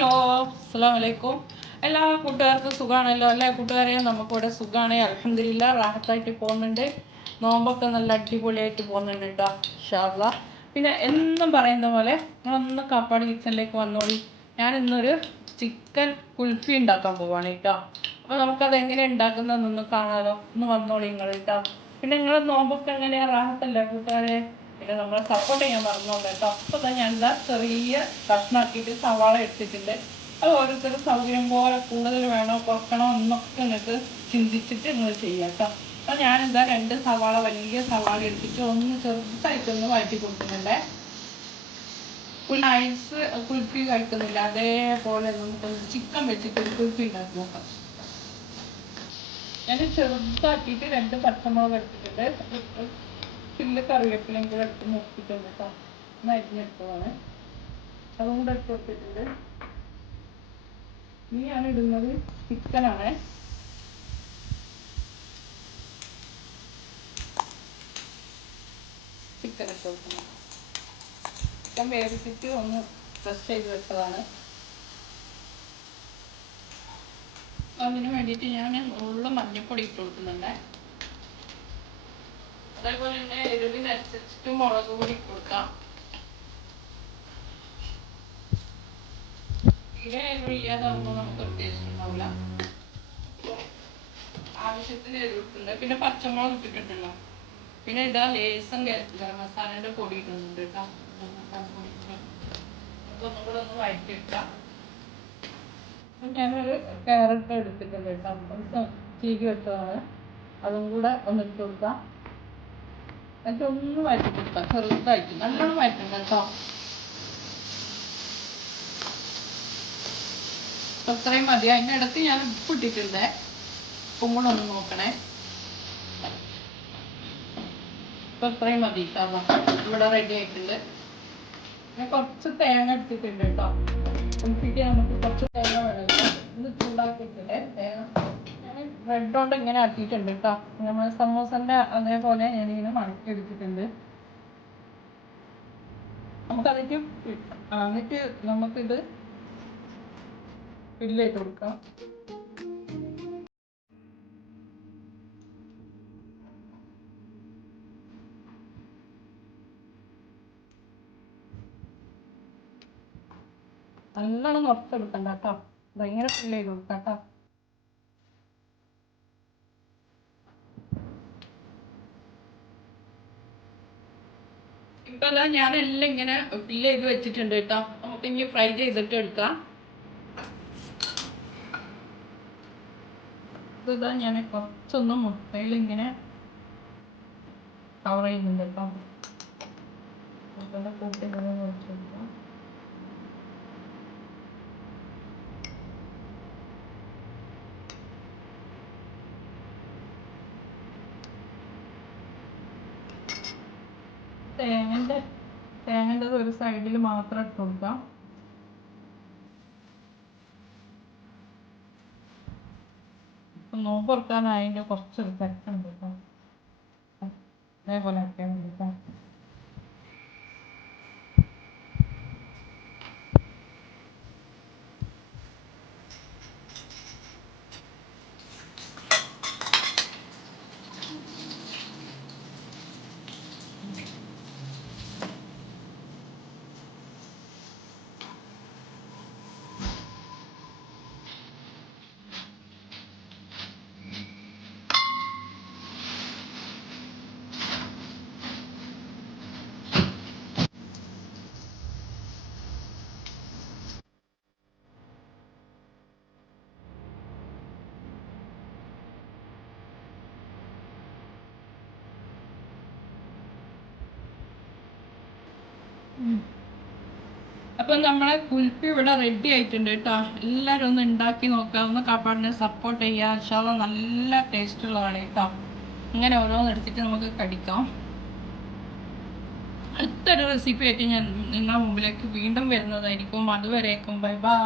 വലൈക്കും എല്ലാ കൂട്ടുകാർക്കും സുഖമാണല്ലോ എല്ലാ കൂട്ടുകാരെയും നമുക്കിവിടെ സുഖമാണ് അലഹമില്ല റാഹത്തായിട്ട് പോകുന്നുണ്ട്. നോമ്പൊക്കെ നല്ല അടിപൊളിയായിട്ട് പോകുന്നുണ്ട് കേട്ടോ ഷാർല പിന്നെ എന്നും പറയുന്ന പോലെ ഒന്ന് കാപ്പാട് കിച്ചണിലേക്ക് വന്നോളി. ഞാൻ ഇന്നൊരു ചിക്കൻ കുൽഫി ഉണ്ടാക്കാൻ പോവാണ് കേട്ടോ. അപ്പോൾ നമുക്കത് എങ്ങനെ ഉണ്ടാക്കുന്നതെന്നൊന്ന് കാണാമല്ലോ ഒന്ന് വന്നോളി നിങ്ങൾ കേട്ടോ. പിന്നെ നിങ്ങൾ നോമ്പൊക്കെ എങ്ങനെയാണ് റാഹത്തല്ലേ കൂട്ടുകാരെ? പിന്നെ നമ്മളെ സപ്പോർട്ട് ചെയ്യാൻ പറഞ്ഞോളൂ കേട്ടോ. അപ്പോൾ തന്നെ ഞാൻ എന്താ ചെറിയ കഷ്ണാക്കിട്ട് സവാള എടുത്തിട്ടുണ്ട്. അത് ഓരോരുത്തരും സൗകര്യം പോലെ കൂടുതൽ വേണോ കുറക്കണോ എന്നൊക്കെ നിങ്ങൾക്ക് ചിന്തിച്ചിട്ട് നിങ്ങൾ ചെയ്യാം കേട്ടോ. അപ്പോൾ ഞാനിതാ രണ്ട് സവാള വലിയ സവാള എടുത്തിട്ട് ഒന്ന് ചെറുതായിട്ടൊന്ന് വഴറ്റി കൊടുക്കുന്നുണ്ടേ. ഐസ് കുൽപ്പി കഴിക്കുന്നില്ല. അതേപോലെ നമുക്ക് ചിക്കൻ വെച്ചിട്ട് ഒരു കുൽപ്പി ഉണ്ടാക്കി നോക്കാം. ഞാൻ ചെറുതാക്കിയിട്ട് രണ്ട് പച്ചമുളക് എടുത്തിട്ടുണ്ട്. ചില്ല് കറിവേപ്പിലയും കൂടെ എടുത്ത് നോക്കിയിട്ടുണ്ട് കേട്ടോ ഒന്ന് അരിഞ്ഞെടുത്തതാണ് അതും കൂടെ എടുത്ത് കൊടുത്തിട്ടുണ്ട് ഇനി ഞാൻ ഇടുന്നത് ചിക്കനാണ് ചിക്കൻ ഇട്ട് കൊടുക്കണം. ചിക്കൻ വേവിച്ചിട്ട് ഒന്ന് ഫ്രഷ് ചെയ്ത് വെച്ചതാണ്. അതിന് വേണ്ടിയിട്ട് ഞാൻ ഉള്ള മഞ്ഞപ്പൊടി ഇട്ട് കൊടുക്കുന്നുണ്ട്. അതേപോലെ തന്നെ എരിവിനനുസരിച്ചിട്ട് മുളക് പൊടി കൊടുക്കാം. തീരെ എരിവില്ലാതാകുമ്പോൾ നമുക്ക് ടേസ്റ്റ് ഉണ്ടാവില്ല ആവശ്യത്തിന് എരിവിട്ടുണ്ട് പിന്നെ പച്ചമുളക് ഇട്ടിട്ടുണ്ടല്ലോ. പിന്നെ ഇതാ ലേസം ഗരം മസാലയുടെ പൊടി ഇടുന്നുണ്ട് കേട്ടോ. ഞാനൊരു ക്യാരറ്റ് എടുത്തിട്ടുണ്ട് കേട്ടോ. ചീകി വെച്ചതാണ്. അതും കൂടെ ഒന്നിട്ട് കൊടുക്കാം. എന്നിട്ട് ഒന്ന് വഴറ്റി ചെറുതായിട്ട്. നല്ലോണം വഴറ്റണ്ട കേട്ടോ. അത്രയും മതി. അതിന്റെ ഇടയ്ക്ക് ഞാൻ ഉപ്പ് ഇട്ടിട്ടുണ്ട് ഉപ്പും കൂടെ ഒന്ന് നോക്കണേ. ഇപ്പൊ ഇത്രയും മതി കേട്ടോ. ഇവിടെ റെഡി ആയിട്ടുണ്ട്. ഞാൻ കുറച്ച് തേങ്ങ എടുത്തിട്ടുണ്ട് കേട്ടോ. കുളിപ്പിക്കാൻ നമുക്ക് കുറച്ച് തേങ്ങ വേണം. ഇത് ചൂടാക്കിയിട്ടുണ്ട്. തേങ്ങ ബ്രെഡ് കൊണ്ട് ഇങ്ങനെ ആക്കിയിട്ടുണ്ട് കേട്ടോ നമ്മൾ സമൂസന്റെ അതേപോലെ ഞാനിങ്ങനെ മടക്കി എടുത്തിട്ടുണ്ട്. നമുക്കതിക്ക് എന്നിട്ട് നമുക്കിത് ഫില്ല് ചെയ്ത് കൊടുക്കാം. നല്ലോണം നിറച്ചെടുക്കണ്ട കേട്ടോ ഭയങ്കര ഫില്ല് ചെയ്ത് കൊടുക്കാം കേട്ടോ ഇപ്പൊ ഞാൻ എല്ലാം ഇങ്ങനെ ഫില്ല് ചെയ്ത് വെച്ചിട്ടുണ്ട് കേട്ടോ. നമുക്ക് ഇനി ഫ്രൈ ചെയ്തിട്ട് എടുക്കാം. ഇതാ ഞാൻ കുറച്ചൊന്ന് മുട്ടയിൽ ഇങ്ങനെ കവർ ചെയ്യുന്നുണ്ട് കേട്ടോ. മുട്ടയുടെ കൂട്ടി ഇങ്ങനെ തേങ്ങന്റെ ഒരു സൈഡിൽ മാത്രം ഇട്ട് കൊടുക്കാം. നോമ്പ് തുറക്കാനായി അതിന്റെ കുറച്ചൊരു തിരക്കുണ്ട് കേട്ടോ. അതേപോലെ ആക്കിയാൽ മതി കേട്ടോ. അപ്പൊ നമ്മളെ കുൽപ്പി ഇവിടെ റെഡി ആയിട്ടുണ്ട് കേട്ടോ എല്ലാവരും ഒന്ന് ഉണ്ടാക്കി നോക്കുക ഒന്ന് കാപ്പാടിനെ സപ്പോർട്ട് ചെയ്യുക ഇൻഷാല്ല നല്ല ടേസ്റ്റ് ഉള്ളതാണ് കേട്ടോ ഇങ്ങനെ ഓരോന്ന് എടുത്തിട്ട് നമുക്ക് കടിക്കാം. അടുത്തൊരു റെസിപ്പി ആയിട്ട് ഞാൻ നിങ്ങളുടെ മുമ്പിലേക്ക് വീണ്ടും വരുന്നതായിരിക്കും. അതുവരേക്കും. Bye bye